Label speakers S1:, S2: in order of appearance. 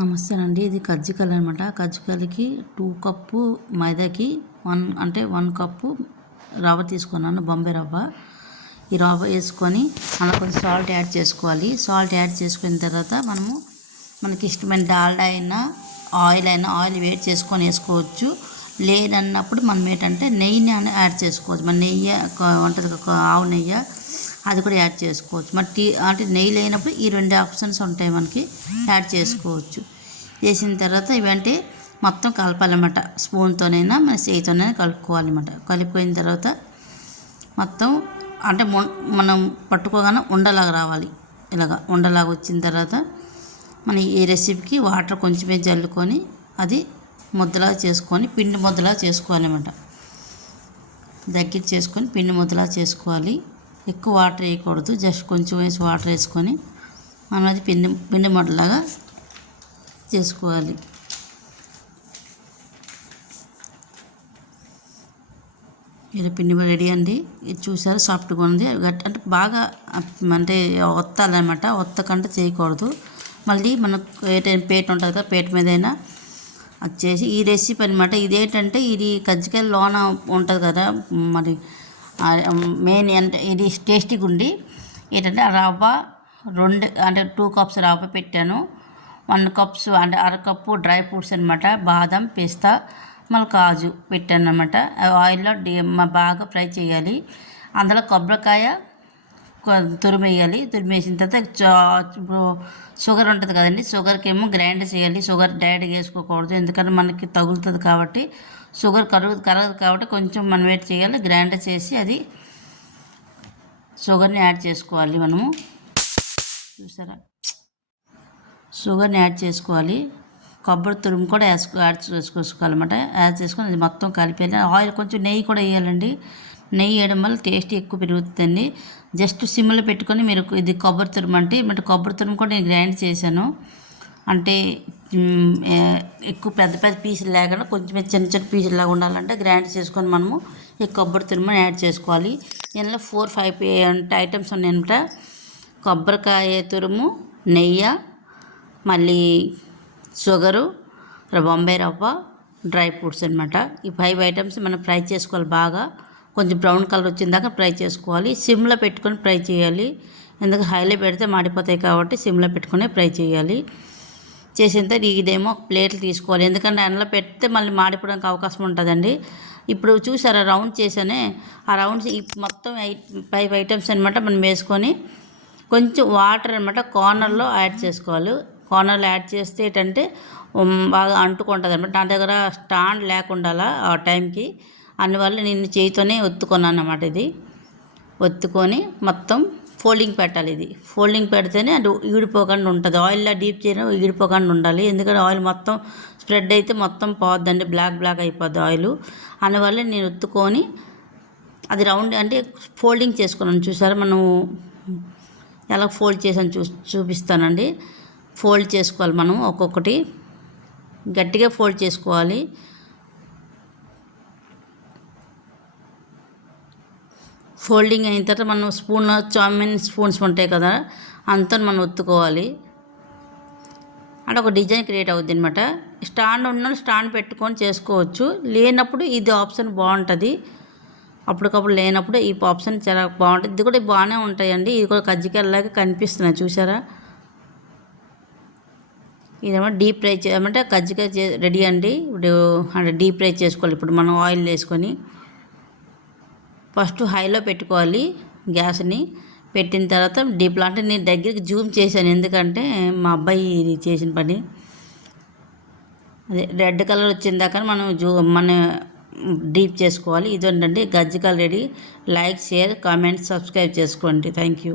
S1: నమస్తే అండి. ఇది కజ్జికాయలు అనమాట కజ్జికాయలకి టూ కప్పు మైదాకి వన్ అంటే వన్ కప్పు రవ్వ తీసుకున్నాను బొంబాయి రవ్వ. ఈ రవ్వ వేసుకొని అలా కొంచెం సాల్ట్ యాడ్ చేసుకోవాలి. సాల్ట్ యాడ్ చేసుకున్న తర్వాత మనము మనకి ఇష్టమైన డాల్డా అయినా ఆయిల్ అయినా ఆయిల్ వేడి చేసుకొని వేసుకోవచ్చు. లేదన్నప్పుడు మనం ఏంటంటే నెయ్యిని యాడ్ చేసుకోవచ్చు. మన నెయ్యి ఉంటుంది ఆవు నెయ్యి. అది కూడా యాడ్ చేసుకోవచ్చు. మరి టీ అంటే నెయ్యి లేనప్పుడు ఈ రెండు ఆప్షన్స్ ఉంటాయి మనకి యాడ్ చేసుకోవచ్చు. చేసిన తర్వాత ఇవంటే మొత్తం కలపాలన్నమాట. స్పూన్తోనైనా మన చేయితోనైనా కలుపుకోవాలన్నమాట. కలిపిపోయిన తర్వాత మొత్తం అంటే మనం పట్టుకోగానే ఉండలాగా రావాలి. ఇలాగ ఉండలాగా వచ్చిన తర్వాత మన ఈ రెసిపీకి వాటర్ కొంచెమే జల్లుకొని అది ముద్దలా చేసుకొని పిండి ముద్దలా చేసుకోవాలన్నమాట. దగ్గర చేసుకొని పిండి ముద్దలా చేసుకోవాలి. ఎక్కువ వాటర్ వేయకూడదు జస్ట్ కొంచెం వేసి వాటర్ వేసుకొని మనం అది పిండి పిండి మడలాగా చేసుకోవాలి. ఇలా పిండి రెడీ అండి. ఇది చూసారు? సాఫ్ట్గా ఉంది. అంటే బాగా అంటే ఒత్తాలన్నమాట. ఒత్తకంటే చేయకూడదు. మళ్ళీ మనకు ఏదైనా పేట ఉంటుంది కదా పేట మీద అయినా అది చేసి ఈ రెసిపీ అనమాట ఇదేంటంటే ఇది కజ్జికాయ లోన ఉంటుంది కదా మరి మెయిన్ అంటే ఇది టేస్టీగా ఉండి ఏంటంటే రవ్వ రెండు అంటే టూ కప్స్ రవ్వ పెట్టాను. వన్ కప్స్ అంటే అర కప్పు డ్రై ఫ్రూట్స్ అనమాట బాదం పిస్తా మళ్ళీ కాజు పెట్టాను అనమాట ఆయిల్లో బాగా ఫ్రై చేయాలి. అందులో కొబ్బరికాయ తురిమేయాలి. తురిమేసిన తర్వాత ఇప్పుడు షుగర్ ఉంటుంది కదండి షుగర్కి ఏమో గ్రైండ్ చేయాలి. షుగర్ డైరెక్ట్గా వేసుకోకూడదు. ఎందుకంటే మనకి తగులుతుంది కాబట్టి షుగర్ కరగదు కరగదు కాబట్టి కొంచెం మనం వెయిట్ చేయాలి? గ్రైండ్ చేసి అది షుగర్ని యాడ్ చేసుకోవాలి మనము. చూసారా? షుగర్ని యాడ్ చేసుకోవాలి. కొబ్బరి తురుము కూడా వేసుకో యాడ్ చేసుకోవాలన్నమాట యాడ్ చేసుకొని అది మొత్తం కలిపేయాలి. ఆయిల్ కొంచెం నెయ్యి కూడా వేయాలండి. నెయ్యి వేయడం వల్ల టేస్ట్ ఎక్కువ పెరుగుతుందండి. జస్ట్ సిమ్లో పెట్టుకొని మీరు ఇది కొబ్బరి తురుము అంటే అంటే కొబ్బరి తురుము కూడా నేను గ్రైండ్ చేశాను. అంటే ఎక్కువ పెద్ద పెద్ద పీసులు లేకుండా కొంచెం చిన్న చిన్న పీసులు లాగా ఉండాలంటే గ్రైండ్ చేసుకొని మనము ఈ కొబ్బరి తురుముని యాడ్ చేసుకోవాలి. దీనిలో ఫోర్ ఫైవ్ అంటే ఐటమ్స్ ఉన్నాయంట కొబ్బరికాయ తురుము నెయ్యి మళ్ళీ షుగరు బొంబాయి రవ్వ డ్రై ఫ్రూట్స్ అనమాట ఈ ఫైవ్ ఐటమ్స్ మనం ఫ్రై చేసుకోవాలి బాగా. కొంచెం బ్రౌన్ కలర్ వచ్చిందాక ఫ్రై చేసుకోవాలి. సిమ్లో పెట్టుకొని ఫ్రై చేయాలి. ఎందుకంటే హైలో పెడితే మాడిపోతాయి కాబట్టి సిమ్లో పెట్టుకుని ఫ్రై చేయాలి. చేసేంత ఇదేమో ప్లేట్లు తీసుకోవాలి. ఎందుకంటే ఎండలో పెడితే మళ్ళీ మాడిపోవడానికి అవకాశం ఉంటుందండి. ఇప్పుడు చూసారా రౌండ్ చేసానే ఆ రౌండ్స్ మొత్తం ఫైవ్ ఐటమ్స్ అనమాట మనం వేసుకొని కొంచెం వాటర్ అనమాట కార్నర్లో యాడ్ చేసుకోవాలి. కార్నర్లో యాడ్ చేస్తే ఏంటంటే బాగా అంటుకుంటుంది అనమాట దాని దగ్గర స్టాండ్ లేకుండా ఆ టైంకి. అందువల్ల నేను చేయితోనే ఒత్తుకున్నాను అన్నమాట ఇది. ఒత్తుకొని మొత్తం ఫోల్డింగ్ పెట్టాలి ఇది. ఫోల్డింగ్ పెడితేనే అది ఈడిపోకుండా ఉంటుంది. ఆయిల్లో డీప్ చేయడం ఈడిపోకుండా ఉండాలి. ఎందుకంటే ఆయిల్ మొత్తం స్ప్రెడ్ అయితే మొత్తం పోద్దండి. బ్లాక్ బ్లాక్ అయిపోద్ది ఆయిల్. అందువల్ల నేను ఎత్తుకొని అది రౌండ్ అంటే ఫోల్డింగ్ చేసుకున్నాను. చూసారా? మనం ఎలా ఫోల్డ్ చేసాను చూ చూపిస్తానండి. ఫోల్డ్ చేసుకోవాలి మనం ఒక్కొక్కటి. గట్టిగా ఫోల్డ్ చేసుకోవాలి. ఫోల్డింగ్ అయిన తర్వాత మనం స్పూన్ చామిన్ స్పూన్స్ ఉంటాయి కదా అంతా మనం ఒత్తుకోవాలి. అంటే ఒక డిజైన్ క్రియేట్ అవుద్ది అనమాట స్టాండ్ ఉన్న స్టాండ్ పెట్టుకొని చేసుకోవచ్చు. లేనప్పుడు ఇది ఆప్షన్ బాగుంటుంది. అప్పటికప్పుడు లేనప్పుడు ఈ ఆప్షన్ చాలా బాగుంటుంది. ఇది కూడా బాగానే ఉంటాయండి. ఇది కూడా కజ్జికాయలాగా కనిపిస్తున్నాయి. చూసారా? ఇదేమో డీప్ ఫ్రై చేయమంటే కజ్జికాయ రెడీ అండి. ఇప్పుడు అంటే డీప్ ఫ్రై చేసుకోవాలి. ఇప్పుడు మనం ఆయిల్ వేసుకొని. ఫస్ట్ హైలో పెట్టుకోవాలి గ్యాస్ని. పెట్టిన తర్వాత డీప్లో అంటే నేను దగ్గరికి జూమ్ చేశాను. ఎందుకంటే మా అబ్బాయి ఇది చేసిన పని. అదే రెడ్ కలర్ వచ్చిన దాకా మనం జూ మన డీప్ చేసుకోవాలి. ఇది గజ్జికల్ ready. Like share comment subscribe చేసుకోండి. Thank you.